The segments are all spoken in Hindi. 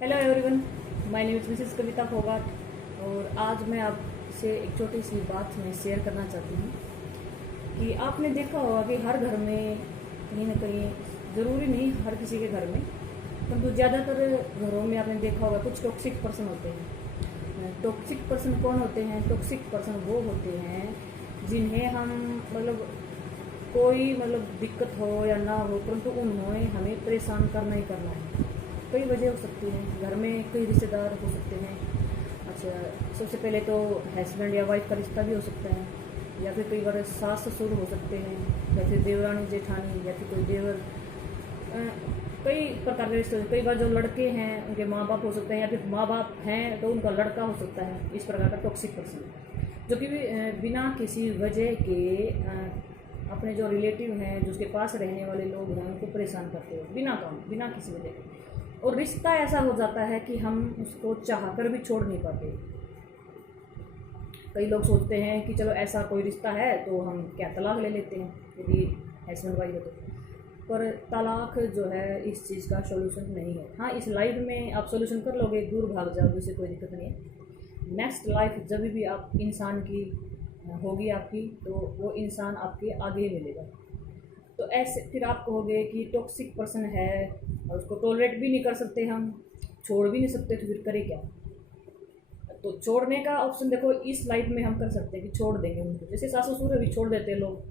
Hello everyone, my name is Mrs Kavita Phogat. और आज मैं आपसे एक छोटी सी बात मैं शेयर करना चाहती हूँ कि आपने देखा होगा कि हर घर में कहीं ना कहीं, ज़रूरी नहीं हर किसी के घर में, परंतु ज़्यादातर घरों में आपने देखा होगा कुछ टॉक्सिक पर्सन होते हैं। टॉक्सिक पर्सन कौन होते हैं? टॉक्सिक पर्सन वो होते हैं जिन्हें हम कोई दिक्कत हो या ना हो, परंतु उन्होंने हमें परेशान करना ही करना है। कई वजह हो सकती हैं, घर में कई रिश्तेदार हो सकते हैं। अच्छा, सबसे पहले तो हस्बैंड या वाइफ का रिश्ता भी हो सकता है, या फिर कई बार सास ससुर हो सकते हैं, या फिर देवरानी जेठानी, या फिर कोई देवर। कई प्रकार के रिश्ते होते हैं। कई बार जो लड़के हैं उनके माँ बाप हो सकते हैं, या फिर माँ बाप हैं तो उनका लड़का हो सकता है। इस प्रकार का टॉक्सिक पर्सन जो कि बिना किसी वजह के अपने जो रिलेटिव हैं, जो उसके पास रहने वाले लोग हैं, उनको परेशान करते हैं बिना काम, बिना किसी वजह के। और रिश्ता ऐसा हो जाता है कि हम उसको चाह कर भी छोड़ नहीं पाते। कई लोग सोचते हैं कि चलो ऐसा कोई रिश्ता है तो हम क्या तलाक ले लेते हैं, यदि हस्बैंड वाइफ हो तो। पर तलाक जो है इस चीज़ का सॉल्यूशन नहीं है। हाँ, इस लाइफ में आप सॉल्यूशन कर लोगे, दूर भाग जाओगे, उससे कोई दिक्कत नहीं है। नेक्स्ट लाइफ जब भी आप इंसान की होगी आपकी, तो वो इंसान आपके आगे ही मिलेगा। तो ऐसे फिर आप कहोगे कि टॉक्सिक पर्सन है और उसको टॉलरेट भी नहीं कर सकते, हम छोड़ भी नहीं सकते, तो फिर करें क्या? तो छोड़ने का ऑप्शन देखो, इस लाइफ में हम कर सकते हैं कि छोड़ देंगे उनको। जैसे सास ससुर भी छोड़ देते हैं लोग,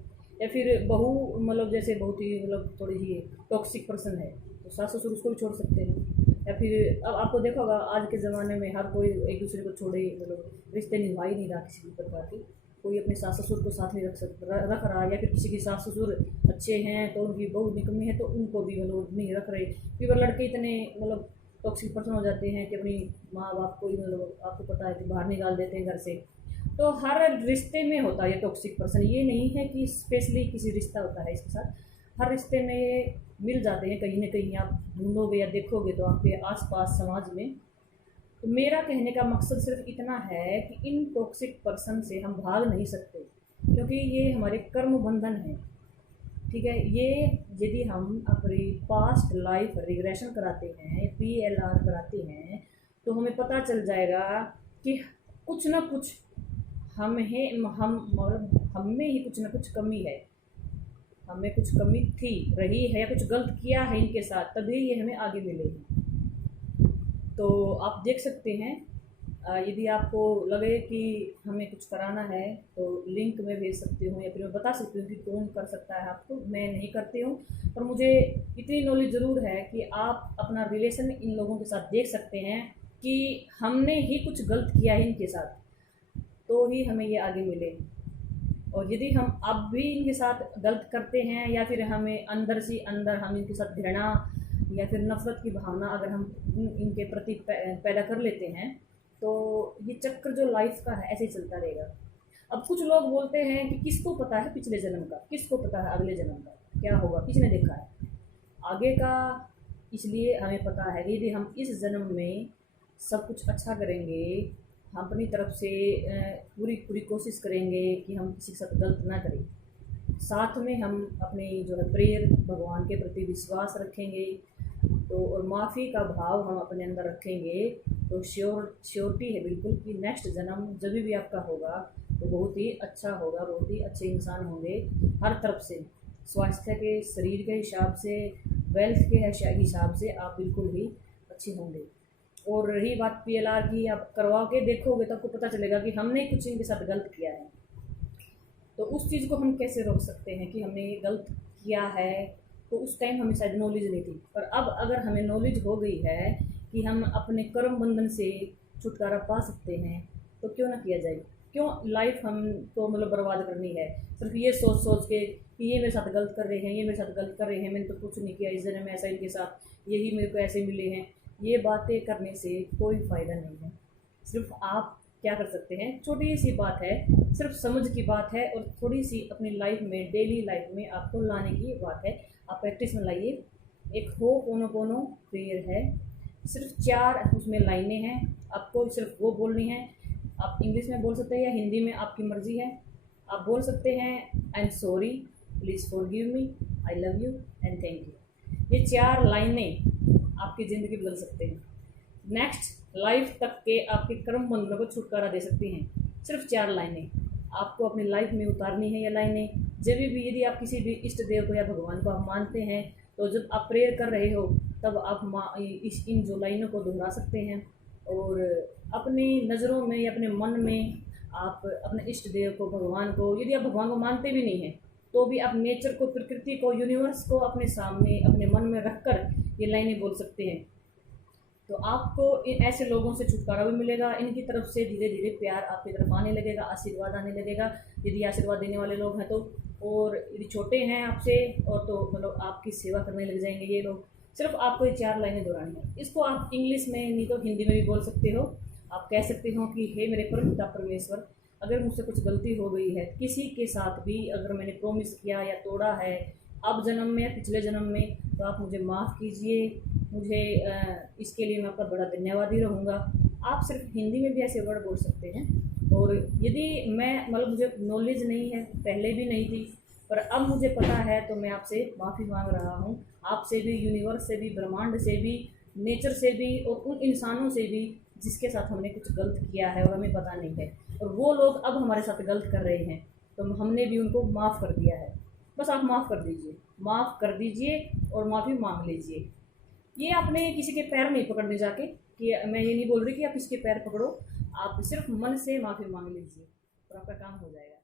या फिर बहू जैसे बहुत ही थोड़ी ही टॉक्सिक पर्सन है तो सास ससुर उसको भी छोड़ सकते हैं। या फिर अब आपको देखा होगा आज के ज़माने में हर कोई एक दूसरे को छोड़े, रिश्ते निभा ही नहीं रहा किसी भी प्रकार के। कोई अपने सास ससुर को साथ नहीं रख रहा, या फिर किसी की सास ससुर अच्छे हैं तो उनकी बहू निकम्मी है तो उनको भी नहीं रख रहे। फिर वह लड़के इतने टॉक्सिक पर्सन हो जाते हैं कि अपनी माँ बाप को ही आपको पता है कि बाहर निकाल देते हैं घर से। तो हर रिश्ते में होता है ये टॉक्सिक पर्सन, ये नहीं है कि स्पेशली किसी रिश्ता होता है इसके साथ। हर रिश्ते में ये मिल जाते हैं, कहीं ना कहीं आप ढूंढोगे या देखोगे तो आपके आसपास समाज में। तो मेरा कहने का मकसद सिर्फ इतना है कि इन टॉक्सिक पर्सन से हम भाग नहीं सकते, क्योंकि ये हमारे कर्म बंधन हैं। ठीक है, ये यदि हम अपनी पास्ट लाइफ रिग्रेशन कराते हैं, PLR कराते हैं, तो हमें पता चल जाएगा कि कुछ ना कुछ हम में ही कुछ ना कुछ कमी है, हमें कुछ कमी थी रही है, या कुछ गलत किया है इनके साथ, तभी ये हमें आगे मिलेगी। तो आप देख सकते हैं, यदि आपको लगे कि हमें कुछ कराना है तो लिंक में भेज सकती हूँ, या फिर मैं बता सकती हूँ कि कौन कर सकता है आपको। मैं नहीं करती हूँ, पर मुझे इतनी नॉलेज ज़रूर है कि आप अपना रिलेशन इन लोगों के साथ देख सकते हैं कि हमने ही कुछ गलत किया है इनके साथ, तो ही हमें ये आगे मिले। और यदि हम अब भी इनके साथ गलत करते हैं, या फिर हमें अंदर से अंदर हम इनके साथ घृणा या फिर नफ़रत की भावना अगर हम इनके प्रति पैदा कर लेते हैं, तो ये चक्र जो लाइफ का है ऐसे ही चलता रहेगा। अब कुछ लोग बोलते हैं कि किसको पता है पिछले जन्म का, किसको पता है अगले जन्म का क्या होगा, किसने देखा है आगे का। इसलिए हमें पता है कि यदि हम इस जन्म में सब कुछ अच्छा करेंगे, हम अपनी तरफ से पूरी पूरी कोशिश करेंगे कि हम किसी के साथ गलत ना करें, साथ में हम अपनी जो है प्रेयर, भगवान के प्रति विश्वास रखेंगे, तो और माफ़ी का भाव हम अपने अंदर रखेंगे, तो श्योरिटी है बिल्कुल कि नेक्स्ट जन्म जब भी आपका होगा तो बहुत ही अच्छा होगा, बहुत ही अच्छे इंसान होंगे हर तरफ से, स्वास्थ्य के, शरीर के हिसाब से, वेल्थ के हिसाब से आप बिल्कुल ही अच्छे होंगे। और रही बात PLR की, आप करवा के देखोगे तो आपको पता चलेगा कि हमने कुछ इनके साथ गलत किया है। तो उस चीज़ को हम कैसे रोक सकते हैं कि हमने ये गलत किया है? तो उस टाइम हमें शायद नॉलेज नहीं थी, पर अब अगर हमें नॉलेज हो गई है कि हम अपने कर्म बंधन से छुटकारा पा सकते हैं, तो क्यों ना किया जाए। क्यों लाइफ हम तो बर्बाद करनी है सिर्फ ये सोच सोच के कि ये मेरे साथ गलत कर रहे हैं, ये मेरे साथ गलत कर रहे हैं, मैंने तो कुछ नहीं किया, इस जन्म में ऐसा इनके साथ, यही मेरे को ऐसे मिले हैं। ये बातें करने से कोई फ़ायदा नहीं है। सिर्फ आप क्या कर सकते हैं, छोटी सी बात है, सिर्फ समझ की बात है, और थोड़ी सी अपनी लाइफ में, डेली लाइफ में आपको लाने की बात है। आप प्रैक्टिस में लाइए। एक हो'ओपोनोपोनो प्रेयर है, सिर्फ 4 उसमें लाइनें हैं, आपको सिर्फ वो बोलनी है। आप इंग्लिश में बोल सकते हैं या हिंदी में, आपकी मर्ज़ी है। आप बोल सकते हैं I am sorry, please forgive me, I love you and thank you. ये 4 लाइनें आपकी ज़िंदगी बदल सकते हैं। नेक्स्ट लाइफ तक के आपके कर्म बंधनों को छुटकारा दे सकती हैं। सिर्फ 4 लाइनें आपको अपनी लाइफ में उतारनी है। ये लाइनें जब भी यदि आप किसी भी इष्ट देव को या भगवान को आप मानते हैं, तो जब आप प्रेयर कर रहे हो तब आप इन जो लाइनों को दोहरा सकते हैं और अपनी नज़रों में या अपने मन में आप अपने इष्ट देव को, भगवान को, यदि आप भगवान को मानते भी नहीं हैं तो भी आप नेचर को, प्रकृति को, यूनिवर्स को अपने सामने अपने मन में रखकर ये लाइनें बोल सकते हैं। तो आपको इन ऐसे लोगों से छुटकारा भी मिलेगा। इनकी तरफ से धीरे धीरे प्यार आपकी तरफ आने लगेगा, आशीर्वाद आने लगेगा यदि आशीर्वाद देने वाले लोग हैं तो। और यदि छोटे हैं आपसे और तो मतलब आपकी सेवा करने लग जाएंगे ये लोग। सिर्फ आपको ये 4 लाइनें दोहरानी है। इसको आप इंग्लिश में नहीं तो हिंदी में भी बोल सकते हो। आप कह सकते हो कि हे मेरे परमपिता परमेश्वर, अगर मुझसे कुछ गलती हो गई है, किसी के साथ भी अगर मैंने प्रॉमिस किया या तोड़ा है अब जन्म में या पिछले जन्म में, तो आप मुझे माफ़ कीजिए। मुझे इसके लिए मैं आपका बड़ा धन्यवादी रहूँगा। आप सिर्फ हिंदी में भी ऐसे वर्ड बोल सकते हैं। और यदि मैं मतलब मुझे नॉलेज नहीं है, पहले भी नहीं थी, पर अब मुझे पता है तो मैं आपसे माफ़ी मांग रहा हूँ। आपसे भी, यूनिवर्स से भी, ब्रह्मांड से भी, नेचर से भी और उन इंसानों से भी जिसके साथ हमने कुछ गलत किया है और हमें पता नहीं है, और वो लोग अब हमारे साथ गलत कर रहे हैं तो हमने भी उनको माफ़ कर दिया है। बस आप माफ़ कर दीजिए, माफ़ कर दीजिए और माफ़ी मांग लीजिए। ये आपने किसी के पैर नहीं पकड़ने जाके, कि मैं ये नहीं बोल रही कि आप इसके पैर पकड़ो, आप सिर्फ मन से माफ़ी मांग लीजिए और आपका काम हो जाएगा।